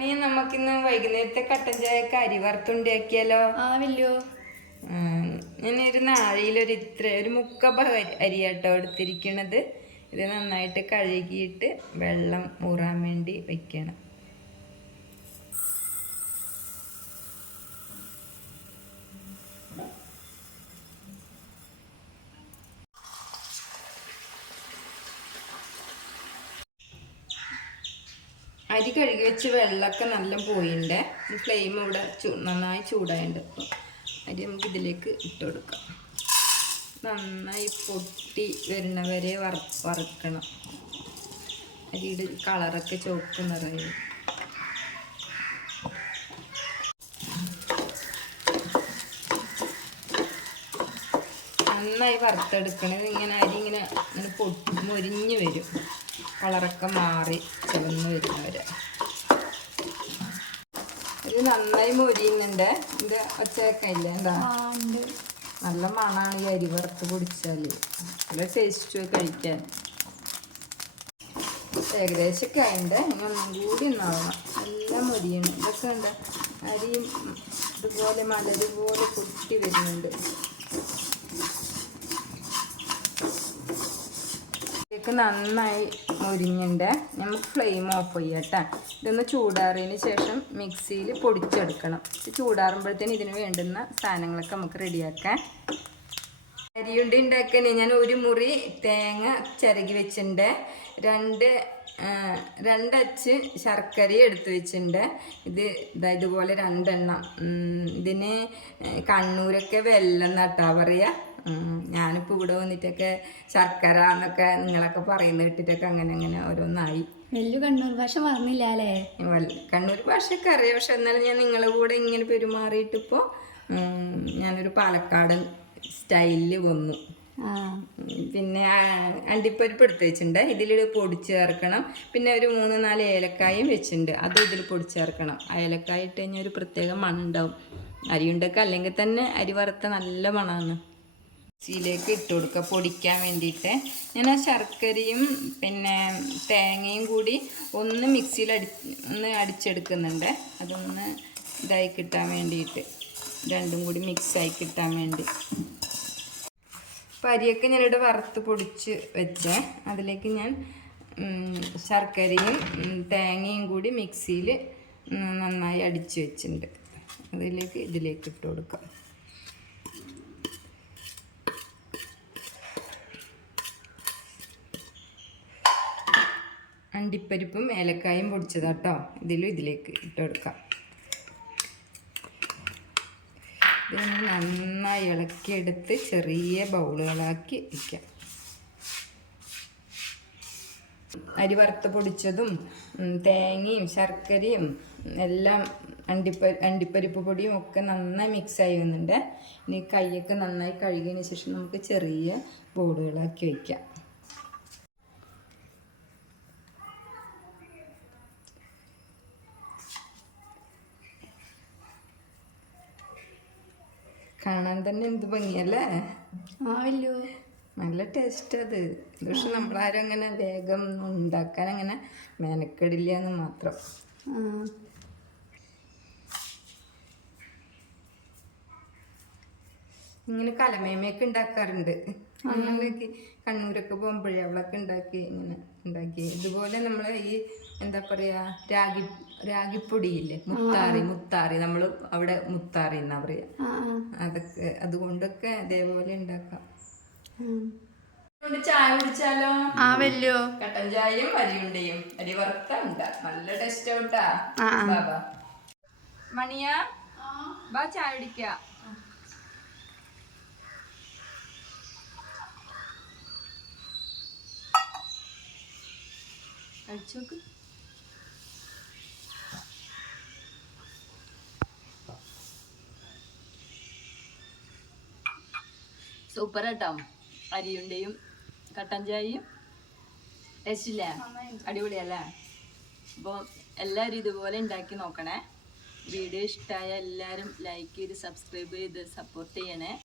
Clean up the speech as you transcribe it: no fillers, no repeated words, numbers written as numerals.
മണി നമുക്കിന്ന് വൈകുന്നേരത്തെ കട്ടൻ ചായക്ക് അരി വറുത്തുണ്ടാക്കിയാലോ? വല്യോ. ഞാനൊരു നാഴിയിലൊരു ഒരു മുക്കപ്പ അരിയാട്ടോ എടുത്തിരിക്കണത്. ഇത് നന്നായിട്ട് കഴുകിയിട്ട് വെള്ളം ഊറാൻ വേണ്ടി വെക്കണം. അരി കഴുകി വെച്ച് വെള്ളമൊക്കെ നല്ല പോയിണ്ട്. ഫ്ലെയിം ഇവിടെ നന്നായി ചൂടായിട്ടുണ്ട്. അപ്പോൾ അരി നമുക്ക് ഇതിലേക്ക് ഇട്ട് കൊടുക്കാം. നന്നായി പൊട്ടി വരുന്നവരെ വറുക്കണം. അരിയുടെ കളറൊക്കെ ചുവപ്പ് നിറയും. നന്നായി വറുത്തെടുക്കണത്. ഇങ്ങനെ അരി ഇങ്ങനെ മൊരിഞ്ഞ് വരും. കളറൊക്കെ മാറി ചുവന്ന് വരുന്നവരെ ഇത് നന്നായി മൊരിയുന്നുണ്ട്. ഇത് ഒച്ചയൊക്കെ ഇല്ല എന്താ നല്ല മണമാണ് ഈ അരി വറുത്ത് പൊടിച്ചാൽ. നല്ല ടേസ്റ്റ് കഴിക്കാൻ. ഏകദേശമൊക്കെ ആയിണ്ട്. ഇനി ഒന്നും കൂടി ഒന്നാവണം. എല്ലാം മൊരിയണം. ഇതൊക്കെ ഉണ്ട് അരിയും ഇതുപോലെ മലര് പോലെ പൊട്ടി വരുന്നുണ്ട്. ഇതൊക്കെ നന്നായി മൊരിഞ്ഞുണ്ട്. നമുക്ക് ഫ്ലെയിം ഓഫ് ചെയ്യാം. ഇതൊന്ന് ചൂടാറിയതിന് ശേഷം മിക്സിയിൽ പൊടിച്ചെടുക്കണം. ഇത് ചൂടാറുമ്പോഴത്തേന് ഇതിന് വേണ്ടുന്ന സാധനങ്ങളൊക്കെ നമുക്ക് റെഡിയാക്കാം. അരിയുണ്ട ഉണ്ടാക്കാൻ ഞാൻ ഒരു മുറി തേങ്ങ ചിരകി വെച്ചിട്ടുണ്ട്. രണ്ടച്ച് ശർക്കര എടുത്ത് വെച്ചിട്ടുണ്ട്. ഇതുപോലെ രണ്ടെണ്ണം. ഇതിന് കണ്ണൂരൊക്കെ വെല്ലം നട്ടാ പറയുക. ഞാനിപ്പോൾ ഇവിടെ വന്നിട്ടൊക്കെ ശർക്കര എന്നൊക്കെ നിങ്ങളൊക്കെ പറയുന്നത് കേട്ടിട്ടൊക്കെ അങ്ങനെ ഓരോന്നായി. വലിയ കണ്ണൂർ ഭാഷ പറഞ്ഞില്ല അല്ലേ? കണ്ണൂർ ഭാഷയൊക്കെ അറിയാം. പക്ഷെ എന്നാലും ഞാൻ നിങ്ങളുടെ കൂടെ ഇങ്ങനെ പെരുമാറിയിട്ടിപ്പോൾ ഞാനൊരു പാലക്കാടൻ സ്റ്റൈലിൽ വന്നു. പിന്നെ അണ്ടിപ്പരിപ്പ് എടുത്ത് വെച്ചിട്ടുണ്ട്. ഇതിൽ പൊടിച്ച് ചേർക്കണം. പിന്നെ ഒരു 3-4 ഏലക്കായും വെച്ചിട്ടുണ്ട്. അതും ഇതിൽ പൊടിച്ച് ചേർക്കണം. ഏലക്കായ ഇട്ട് കഴിഞ്ഞാൽ ഒരു പ്രത്യേക മണം ഉണ്ടാവും. അരിയുണ്ടൊക്കെ അല്ലെങ്കിൽ തന്നെ അരി വറുത്ത നല്ല മണമാണ്. മിക്സിയിലേക്ക് ഇട്ട് കൊടുക്കുക പൊടിക്കാൻ വേണ്ടിയിട്ട്. ഞാൻ ആ ശർക്കരയും പിന്നെ തേങ്ങയും കൂടി ഒന്ന് മിക്സിയിൽ അടിച്ചെടുക്കുന്നുണ്ട്. അതൊന്ന് ഇതായി കിട്ടാൻ വേണ്ടിയിട്ട്, രണ്ടും കൂടി മിക്സായി കിട്ടാൻ വേണ്ടി. അപ്പോൾ അരിയൊക്കെ ഞാനിവിടെ വറുത്ത് പൊടിച്ച് വെച്ചേ. അതിലേക്ക് ഞാൻ ശർക്കരയും തേങ്ങയും കൂടി മിക്സിയിൽ നന്നായി അടിച്ച് വെച്ചിട്ടുണ്ട്. ഇതിലേക്ക് ഇട്ട് കൊടുക്കാം. അണ്ടിപ്പരിപ്പും ഏലക്കായും പൊടിച്ചതാട്ടോ ഇതിലേക്ക് ഇട്ട് കൊടുക്കാം. ഇത് നന്നായി ഇളക്കിയെടുത്ത് ചെറിയ ബൗളുകളാക്കി വയ്ക്കാം. അരി വറുത്ത് പൊടിച്ചതും തേങ്ങയും ശർക്കരയും എല്ലാം അണ്ടിപ്പരിപ്പ് പൊടിയും ഒക്കെ നന്നായി മിക്സായി വന്നിട്ടുണ്ട്. ഇനി കൈയൊക്കെ നന്നായി കഴുകിയതിന് ശേഷം നമുക്ക് ചെറിയ ബോളുകളാക്കി വയ്ക്കാം. കാണാൻ തന്നെ എന്ത് ഭംഗിയല്ലേ? വല്യോ. നല്ല ടേസ്റ്റ് അത്. പക്ഷെ നമ്മളാരും അങ്ങനെ വേഗം ഉണ്ടാക്കാൻ അങ്ങനെ മെനക്കെടില്ല എന്ന് മാത്രം. ഇങ്ങനെ കലമേമയൊക്കെ ഉണ്ടാക്കാറുണ്ട്. അങ്ങനെയൊക്കെ കണ്ണൂരൊക്കെ പോകുമ്പോഴേ അവളൊക്കെ ഉണ്ടാക്കി ഇതുപോലെ നമ്മൾ ഈ എന്താ പറയാ രാഗിപ്പൊടിയില്ലേ, മുത്താറി നമ്മൾ അവിടെ മുത്താറി എന്നാ പറയാ. അതൊക്കെ അതുകൊണ്ടൊക്കെ അതേപോലെ ഉണ്ടാക്കാം. ചായ കുടിച്ചാലോ? വല്യോ. കട്ടൻ ചായയും അരിയുണ്ടയും അരി വറുത്ത നല്ല ടേസ്റ്റ് ആവട്ടാ. ബാബാ മണിയാ ബാ ചായ കുടിക്ക. കഴിച്ചോക്ക്. സൂപ്പർ കേട്ടോ. അരിയുണ്ടയും കട്ടൻ ചായയും ടേസ്റ്റില്ലേ? അടിപൊളിയല്ലേ? അപ്പോൾ എല്ലാവരും ഇതുപോലെ ഉണ്ടാക്കി നോക്കണേ. വീഡിയോ ഇഷ്ടമായ എല്ലാവരും ലൈക്ക് ചെയ്ത് സബ്സ്ക്രൈബ് ചെയ്ത് സപ്പോർട്ട് ചെയ്യണേ.